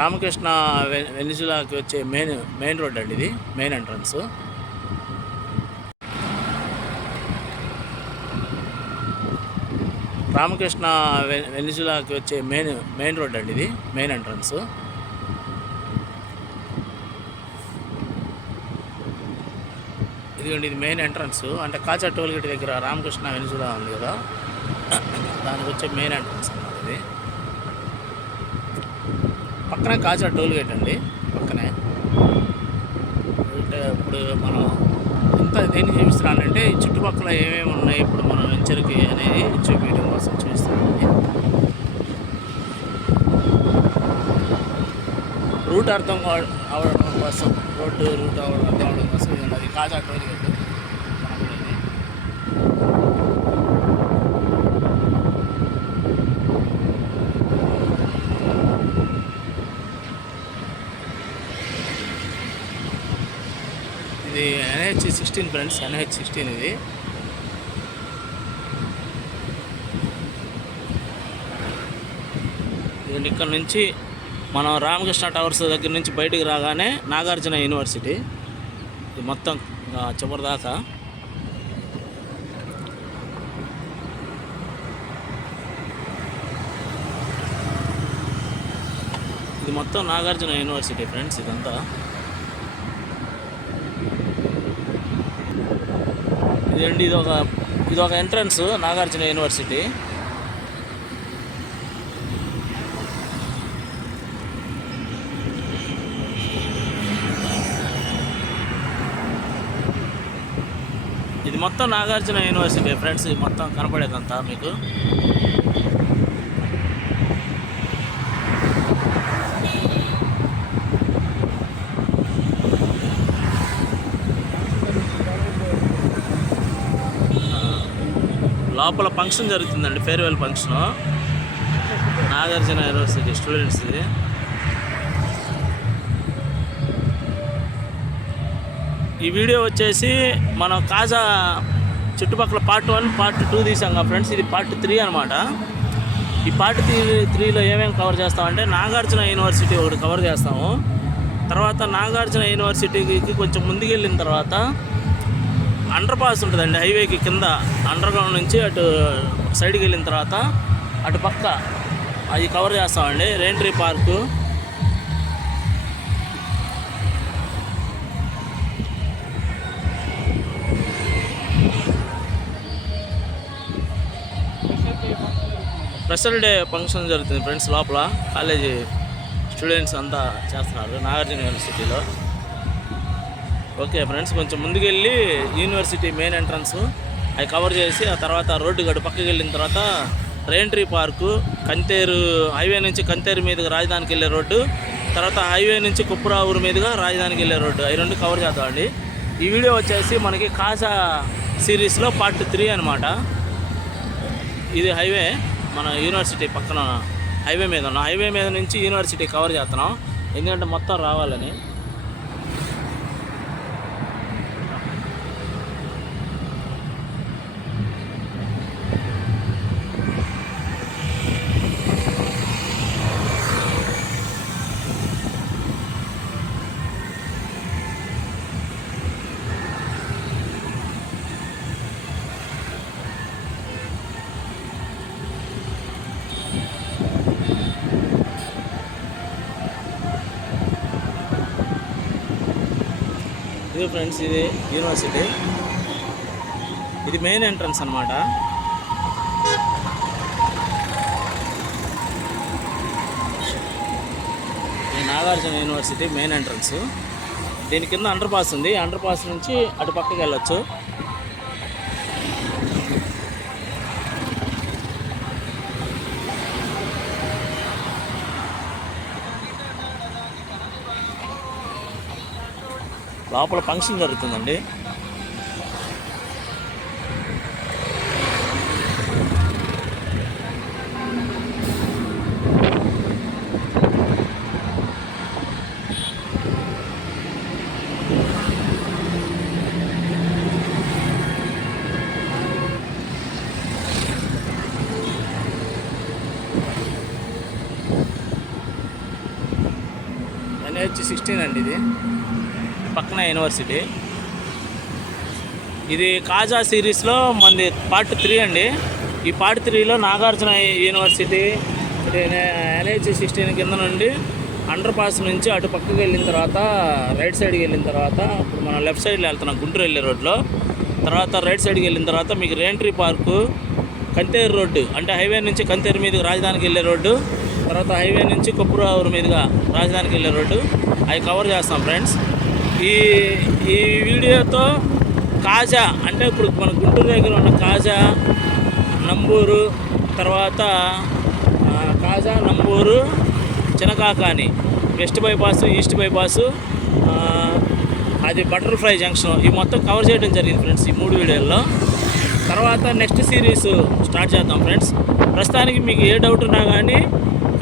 రామకృష్ణ వెనిజులాకి వచ్చే main road అండి, ఇది మెయిన్ ఎంట్రన్స్. రామకృష్ణ వెనిజులాకి వచ్చే మెయిన్ రోడ్ అండి, ఇది మెయిన్ ఎంట్రన్స్. ఇదిగోండి, ఇది మెయిన్ ఎంట్రన్స్. అంటే కాచా టోల్ గేట్ దగ్గర రామకృష్ణ వెనిజులా ఉంది కదా, దానికి వచ్చే మెయిన్ ఎంట్రన్స్ అన్నమాట ఇది. పక్కనే కాచా టోల్ గేట్ అండి, పక్కనే. ఇప్పుడు మనం ఎంత దేన్ని చూపిస్తున్నానంటే ఈ చుట్టుపక్కల ఏమేమి ఉన్నాయి ఇప్పుడు మనం వెంచర్కి అనేది చూపించడం కోసం చూపిస్తున్నామండి. రూట్ అర్థం అవడం కోసం, రూట్ అర్థం అవడం కోసం ఇది అది కాజా టోల్ గేట్ కనబడేది. ఇది NH16 ఫ్రెండ్స్, NH16 ఇది. ఇక్కడ నుంచి మనం రామకృష్ణ టవర్స్ దగ్గర నుంచి బయటికి రాగానే నాగార్జున యూనివర్సిటీ, ఇది మొత్తం చివరి దాకా. ఇది మొత్తం నాగార్జున యూనివర్సిటీ ఫ్రెండ్స్, ఇదంతా. ఇదండి, ఇది ఒక ఎంట్రన్స్ నాగార్జున యూనివర్సిటీ. ఇది మొత్తం నాగార్జున యూనివర్సిటీ ఫ్రెండ్స్, ఇది మొత్తం కనపడేదంతా మీకు. లోపల ఫంక్షన్ జరుగుతుందండి, ఫేర్వెల్ ఫంక్షన్, నాగార్జున యూనివర్సిటీ స్టూడెంట్స్ది. ఈ వీడియో వచ్చేసి మనం కాజా చుట్టుపక్కల పార్ట్ 1, పార్ట్ 2 తీసాం కదా ఫ్రెండ్స్, ఇది పార్ట్ 3 అనమాట. ఈ పార్ట్ 3లో ఏమేమి కవర్ చేస్తామంటే నాగార్జున యూనివర్సిటీ ఒకటి కవర్ చేస్తాము. తర్వాత నాగార్జున యూనివర్సిటీకి కొంచెం ముందుకెళ్ళిన తర్వాత అండర్ పాస్ ఉంటుందండి, హైవేకి కింద అండర్ గ్రౌండ్ నుంచి అటు సైడ్కి వెళ్ళిన తర్వాత అటు పక్క అది కవర్ చేస్తామండి. రెయిన్ట్రీ పార్కు, ఫ్రెషర్ డే ఫంక్షన్ జరుగుతుంది ఫ్రెండ్స్, లోపల కాలేజీ స్టూడెంట్స్ అంతా చేస్తున్నారు నాగార్జున యూనివర్సిటీలో. ఓకే ఫ్రెండ్స్, కొంచెం ముందుకెళ్ళి యూనివర్సిటీ మెయిన్ ఎంట్రన్స్ అవి కవర్ చేసి ఆ తర్వాత రోడ్డు గడు పక్కకి వెళ్ళిన తర్వాత రెయిన్ట్రీ పార్కు, కంతేరు హైవే నుంచి కంతేరు మీదుగా రాజధానికి వెళ్ళే రోడ్డు, తర్వాత హైవే నుంచి కుప్రావూరు మీదుగా రాజధానికి వెళ్ళే రోడ్డు, అవి రెండు కవర్ చేద్దామండి. ఈ వీడియో వచ్చేసి మనకి కాజా సిరీస్లో పార్ట్ 3 అనమాట. ఇది హైవే, మన యూనివర్సిటీ పక్కన హైవే మీద ఉన్నాం. హైవే మీద నుంచి యూనివర్సిటీ కవర్ చేస్తున్నాం, ఎందుకంటే మొత్తం రావాలని. ఇది ఫ్రెండ్స్, ఇది యూనివర్సిటీ, ఇది మెయిన్ ఎంట్రన్స్ అనమాట. ఇది నాగార్జున యూనివర్సిటీ మెయిన్ ఎంట్రన్స్. దీని కింద అండర్ పాస్ ఉంది, అండర్ పాస్ నుంచి అటు పక్కకి వెళ్ళొచ్చు. లోపల ఫంక్షన్ జరుగుతుందండి. NH16 అండి. ఇది పక్కన యూనివర్సిటీ. ఇది కాజా సిరీస్లో మనది పార్ట్ 3 అండి. ఈ పార్ట్ 3లో నాగార్జున యూనివర్సిటీ NH16 కింద నుండి అండర్ పాస్ నుంచి అటు పక్కకి వెళ్ళిన తర్వాత రైట్ సైడ్కి వెళ్ళిన తర్వాత ఇప్పుడు మనం లెఫ్ట్ సైడ్లో వెళ్తున్నాం గుంటూరు వెళ్ళే రోడ్లో. తర్వాత రైట్ సైడ్కి వెళ్ళిన తర్వాత మీకు రేంట్రీ పార్కు, కంతేరు రోడ్డు అంటే హైవే నుంచి కంతేరు మీదుగా రాజధానికి వెళ్ళే రోడ్డు, తర్వాత హైవే నుంచి కొప్పురావూరు మీదుగా రాజధానికి వెళ్ళే రోడ్డు అవి కవర్ చేస్తాం ఫ్రెండ్స్. ఈ వీడియోతో కాజా అంటే ఇప్పుడు మన గుంటూరు దగ్గర ఉన్న కాజా, నంబూరు, తర్వాత Kaza, Namburu, Chinakakani, west bypass, east bypass, అది బటర్ఫ్లై జంక్షన్, ఈ మొత్తం కవర్ చేయడం జరిగింది ఫ్రెండ్స్ ఈ 3 వీడియోల్లో. తర్వాత నెక్స్ట్ సిరీస్ స్టార్ట్ చేద్దాం ఫ్రెండ్స్. ప్రస్తుతానికి మీకు ఏ డౌట్ ఉన్నా కానీ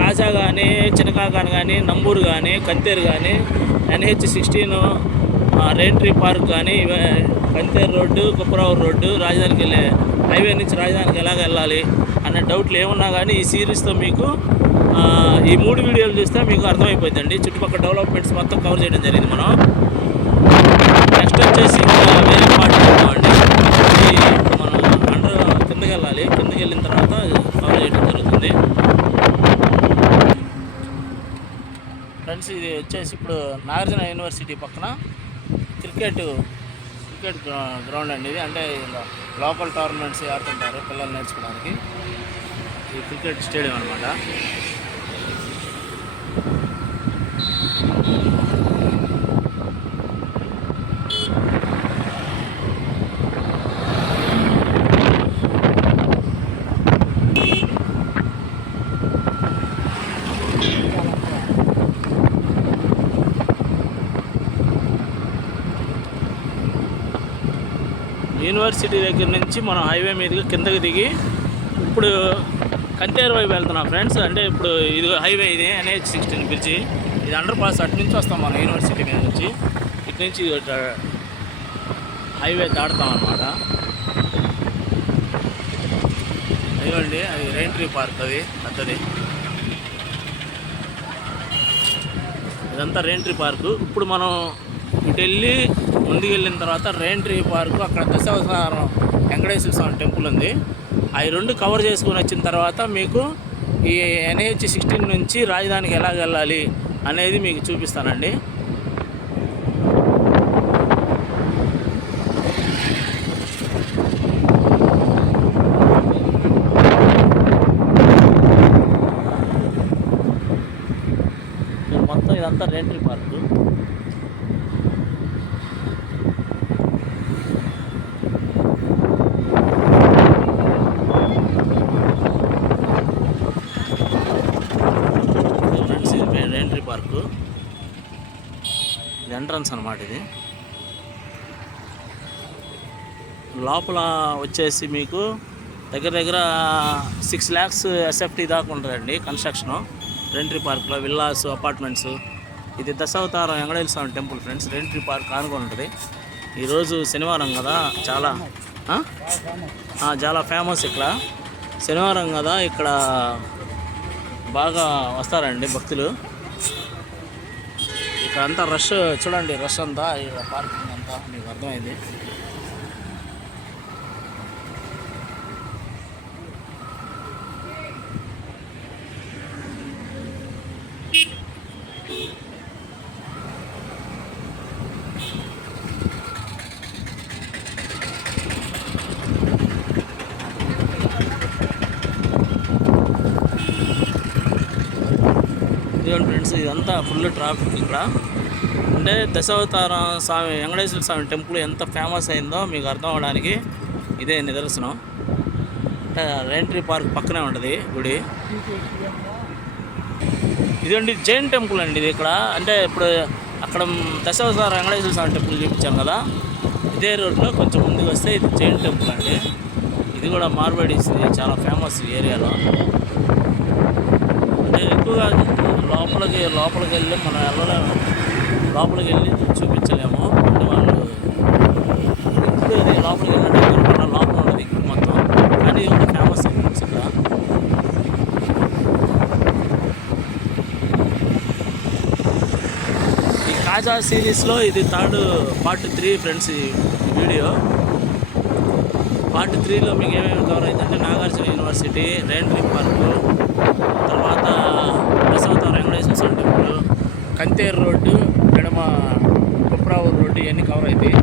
కాజా కానీ, చినకాకాని కానీ, నంబూరు కానీ, కంతేరు కానీ, NH16 రేంట్రీ పార్క్ కానీ, కంతేరు రోడ్డు, కుప్పరావూరు రోడ్డు, రాజధానికి వెళ్ళే హైవే నుంచి రాజధానికి ఎలాగ వెళ్ళాలి అనే డౌట్లు ఏమున్నా కానీ ఈ సిరీస్తో మీకు ఈ 3 వీడియోలు చూస్తే మీకు అర్థమైపోతుందండి. చుట్టుపక్కల డెవలప్మెంట్స్ మొత్తం కవర్ చేయడం జరిగింది మనం. నెక్స్ట్ వచ్చేసి ఇంకా వేరే పార్ట్ చెప్తామండి. ఇప్పుడు మనం కిందకి వెళ్ళాలి. కిందకి వెళ్ళిన తర్వాత కవర్ చేయడం జరుగుతుంది ఫ్రెండ్స్. ఇది వచ్చేసి ఇప్పుడు నాగార్జున యూనివర్సిటీ పక్కన క్రికెట్ గ్రౌండ్ అండి. ఇది అంటే లోకల్ టోర్నమెంట్స్ ఆడుతుంటారు పిల్లలు నేర్చుకోవడానికి. ఈ క్రికెట్ స్టేడియం అనమాట. యూనివర్సిటీ దగ్గర నుంచి మనం హైవే మీదుగా కిందకి దిగి ఇప్పుడు కంతేరు వైపు వెళ్తున్నాం ఫ్రెండ్స్. అంటే ఇప్పుడు ఇది హైవే, ఇది NH16 బ్రిడ్జి, ఇది అండర్ పాస్. అటు నుంచి వస్తాం మనం యూనివర్సిటీ మీద నుంచి. ఇటు నుంచి హైవే దాటుతాం అన్నమాట. అదిగోండి, అది రేంట్రీ పార్క్, అది పెద్దది. ఇదంతా రేంట్రీ పార్కు. ఇప్పుడు మనం ఇటు వెళ్ళి ముందుకు వెళ్ళిన తర్వాత రేంట్రీ పార్కు, అక్కడ దశావతారం వెంకటేశ్వర స్వామి టెంపుల్ ఉంది. అవి 2 కవర్ చేసుకుని వచ్చిన తర్వాత మీకు ఈ NH16 నుంచి రాజధానికి ఎలా వెళ్ళాలి అనేది మీకు చూపిస్తానండి. మొత్తం ఇదంతా రేంట్రీ పార్కు. పార్కు ఇది ఎంట్రన్స్ అన్నమాట. ఇది లోపల వచ్చేసి మీకు దగ్గర 6 lakhs SFT దాకా ఉంటుందండి కన్స్ట్రక్షను రేంట్రీ పార్క్లో. Villas, apartments. ఇది దశావతారం వెంకటేశ్వర స్వామి టెంపుల్ ఫ్రెండ్స్. రేంట్రీ పార్క్ ఆనుకొని ఉంటుంది. ఈరోజు శనివారం కదా, చాలా ఫేమస్ ఇక్కడ. శనివారం కదా, ఇక్కడ బాగా వస్తారండి భక్తులు. ఇక్కడ అంతా రష్ చూడండి, రష్ అంతా పార్కింగ్ అంతా మీకు అర్థమైంది. ఫ్రెండ్స్ ఇదంతా ఫుల్ ట్రాఫిక్ ఇక్కడ. అంటే దశావతారం స్వామి వెంకటేశ్వర స్వామి టెంపుల్ ఎంత ఫేమస్ అయిందో మీకు అర్థం అవడానికి ఇదే నిదర్శనం. అంటే రేంట్రీ పార్క్ పక్కనే ఉంటుంది గుడి. ఇదండి జైన్ టెంపుల్ అండి ఇది ఇక్కడ. అంటే ఇప్పుడు అక్కడ దశావతారం వెంకటేశ్వర స్వామి టెంపుల్ చూపించాం కదా, ఇదే రోడ్లో కొంచెం ముందుకు వస్తే ఇది జైన్ టెంపుల్ అండి. ఇది కూడా మార్వాడీస్, చాలా ఫేమస్ ఈ ఏరియాలో. అంటే ఎక్కువగా లోపలికి వెళ్ళి మనం వెళ్ళలేము, లోపలికి వెళ్ళి చూపించలేము. అంటే వాళ్ళు ఇప్పుడు అది లోపలికి వెళ్ళినట్టు మన లోపల ఉన్నది ఇక్కడ మొత్తం. కానీ ఇది ఒక ఫేమస్ ఫ్రెండ్స్ ఇక్కడ. రాజా సిరీస్లో ఇది పార్ట్ 3 ఫ్రెండ్స్. ఈ వీడియో పార్ట్ 3లో మీకు ఏమేమి కవర్ అవుతుందంటే నాగార్జున యూనివర్సిటీ, రైన్ట్రీ పార్కు, తర్వాత బసవతార వెంకటేశ్వర స్వామి టెంపుల్, కంతేరు రోడ్డు, ఎడమ కుప్రావూరు రోడ్డు, ఇవన్నీ కవర్ అవుతాయి.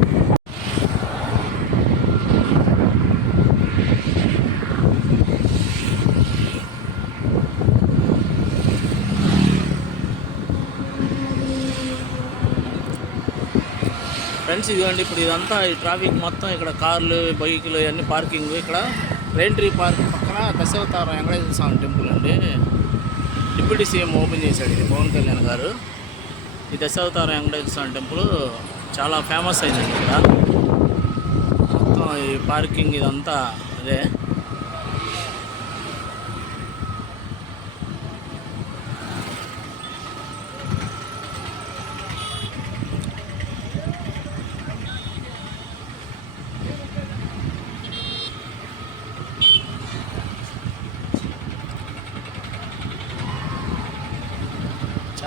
ఫ్రెండ్స్ ఇదిగోండి, ఇప్పుడు ఇదంతా ఈ ట్రాఫిక్ మొత్తం ఇక్కడ కార్లు, బైకులు ఇవన్నీ పార్కింగ్. ఇక్కడ రైన్ట్రీ పార్క్ పక్కన దశావతార వెంకటేశ్వర స్వామి టెంపుల్ అండి. డిప్యూటీ సీఎం ఓపెన్ చేశాడు ఇది, పవన్ కళ్యాణ్ గారు. ఈ దశావతార వెంకటేశ్వర స్వామి టెంపుల్ చాలా ఫేమస్ అయిందండి. ఇక్కడ మొత్తం ఈ పార్కింగ్ ఇదంతా అదే.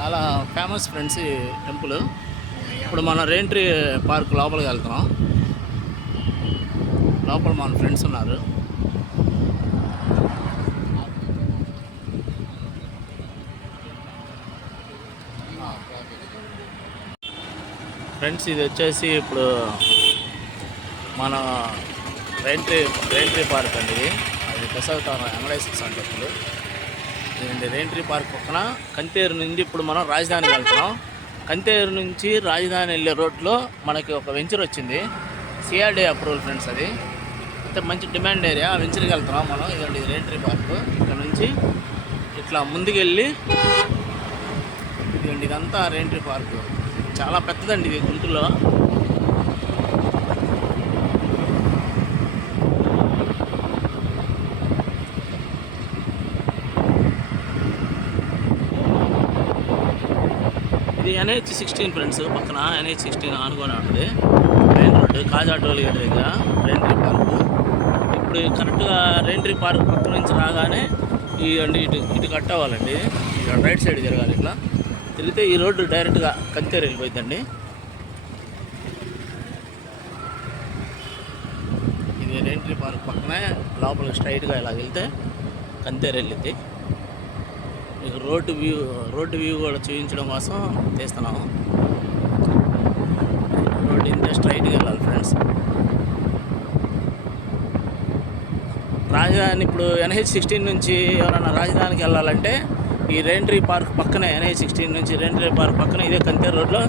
చాలా ఫేమస్ ఫ్రెండ్స్ ఈ టెంపుల్. ఇప్పుడు మన రైన్ట్రీ పార్క్ లోపలికి వెళ్తున్నాం. లోపల మన ఫ్రెండ్స్ ఉన్నారు. ఫ్రెండ్స్ ఇది వచ్చేసి ఇప్పుడు మన రైన్ట్రీ పార్క్ అండి. ఇది అది దశావతార వెంకటేశ్వర స్వామి టెంపుల్. ఇదండి రైన్ట్రీ పార్క్ పక్కన. కంతేరు నుండి ఇప్పుడు మనం రాజధానికి వెళ్తున్నాం. కంతేరు నుంచి రాజధాని వెళ్ళే రోడ్లో మనకి ఒక వెంచర్ వచ్చింది, సిఆర్డీ అప్రూవల్ ఫ్రెండ్స్. అది అంటే మంచి డిమాండ్ ఏరియా. ఆ వెంచర్కి వెళ్తున్నాం మనం. ఇదండి రైన్ట్రీ పార్క్. ఇక్కడ నుంచి ఇట్లా ముందుకెళ్ళి ఇదండి ఇదంతా రైన్ట్రీ పార్క్. చాలా పెద్దదండి ఇది గుంటూరులో. ఇది NH-16 ఫ్రెండ్స్. పక్కన NH-16 ఆనుకొని ఉంటుంది మెయిన్ రోడ్డు, కాజా టోల్ గేట్ దగ్గర రైన్ట్రీ పార్క్. ఇప్పుడు కరెక్ట్గా రైన్ట్రీ పార్క్ పక్క నుంచి రాగానే అండి ఇటు కట్ అవ్వాలండి. ఇక్కడ రైట్ సైడ్ తిరగాలి. ఇట్లా తిరిగితే ఈ రోడ్డు డైరెక్ట్గా కంతేరు వెళ్ళిపోయిందండి. ఇది రైన్ట్రీ పార్క్ పక్కనే లోపలికి స్ట్రైట్గా ఇలా వెళ్తే కంతేరు వెళ్ళింది. మీకు రోడ్డు వ్యూ కూడా చూపించడం కోసం తీస్తున్నాము. రోడ్డు ఇంతే స్ట్రైట్గా వెళ్ళాలి ఫ్రెండ్స్. రాజధాని ఇప్పుడు NH-16 నుంచి ఎవరైనా రాజధానికి వెళ్ళాలంటే ఈ రైన్ట్రీ పార్క్ పక్కనే, NH-16 నుంచి రైన్ట్రీ పార్క్ పక్కనే ఇదే కంతేరు రోడ్లో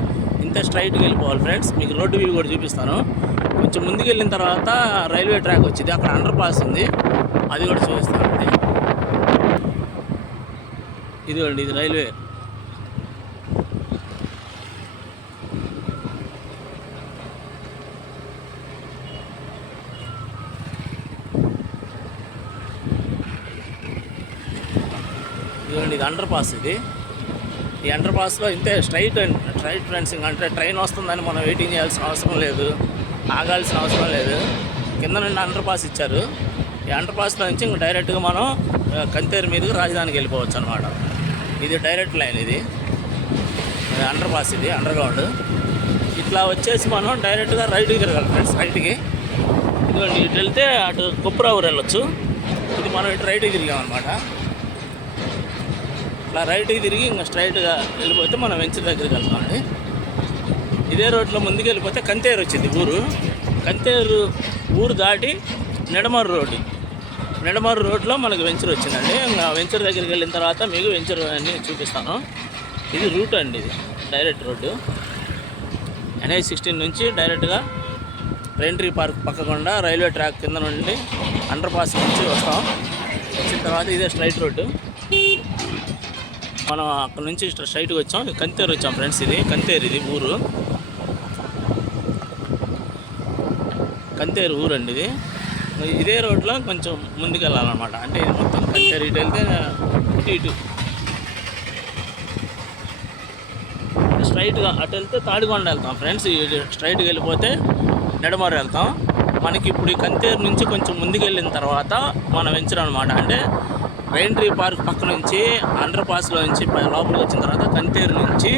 ఇంత స్ట్రైట్గా వెళ్ళిపోవాలి ఫ్రెండ్స్. మీకు రోడ్డు వ్యూ కూడా చూపిస్తాను. కొంచెం ముందుకు వెళ్ళిన తర్వాత రైల్వే ట్రాక్ వచ్చింది, అక్కడ అండర్ పాస్ ఉంది, అది కూడా చూపిస్తానండి. ఇదిగోండి ఇది రైల్వే. ఇదిగోండి ఇది అండర్ పాస్. ఈ అండర్ పాస్లో ఇంతే స్ట్రైట్ ఫ్రెండ్స్. అంటే ట్రైన్ వస్తుందని మనం వెయిటింగ్ చేయాల్సిన అవసరం లేదు, ఆగాల్సిన అవసరం లేదు. కింద నుండి అండర్ పాస్ ఇచ్చారు. ఈ అండర్ పాస్లో నుంచి ఇంక డైరెక్ట్గా మనం కంతేరు మీదకి రాజధానికి వెళ్ళిపోవచ్చు అనమాట. ఇది డైరెక్ట్ లైన్. ఇది అండర్ పాస్, ఇది అండర్ గ్రౌండ్. ఇట్లా వచ్చేసి మనం డైరెక్ట్గా రైట్కి తిరగాలి ఫ్రెండ్స్. రైట్కి ఇదిగోండి ఇటు వెళ్తే అటు కుప్రావూరు వెళ్ళొచ్చు. ఇది మనం ఇటు రైట్కి తిరిగామన్నమాట. ఇట్లా రైట్కి తిరిగి ఇంకా స్ట్రైట్గా వెళ్ళిపోతే మనం వెంచర్ దగ్గరికి వెళ్తామండి. ఇదే రోడ్లో ముందుకు వెళ్ళిపోతే కంతేరు వచ్చింది ఊరు. కంతేరు ఊరు దాటి నిడమరు రోడ్లో మనకు వెంచర్ వచ్చిందండి. ఇంకా వెంచర్ దగ్గరికి వెళ్ళిన తర్వాత మీకు వెంచర్ అన్నీ చూపిస్తాను. ఇది రూట్ అండి, ఇది డైరెక్ట్ రోడ్డు. NH-16 నుంచి డైరెక్ట్గా రైన్ట్రీ పార్క్ పక్కకుండా రైల్వే ట్రాక్ కింద నుండి అండర్ పాస్ నుంచి వస్తాం. వచ్చిన తర్వాత ఇదే స్ట్రైట్ రోడ్డు. మనం అక్కడ నుంచి స్ట్రైట్గా వచ్చాం, కంతేరు వచ్చాం ఫ్రెండ్స్. ఇది కంతేరు, ఇది ఊరు కంతేరు ఊరు అండి. ఇది ఇదే రోడ్లో కొంచెం ముందుకు వెళ్ళాలన్నమాట. అంటే ఇది మొత్తం కంతేరు. ఇటు వెళ్తే ఇటు స్ట్రైట్గా అటు వెళ్తే తాడికొండ వెళ్తాం ఫ్రెండ్స్. స్ట్రైట్గా వెళ్ళిపోతే నిడమరు వెళ్తాం. మనకి ఇప్పుడు ఈ కంతేరు నుంచి కొంచెం ముందుకు వెళ్ళిన తర్వాత మన వెంచర్ అనమాట. అంటే రైన్ట్రీ పార్క్ పక్క నుంచి అండర్ పాస్లో నుంచి లోపలికి వచ్చిన తర్వాత కంతేరు నుంచి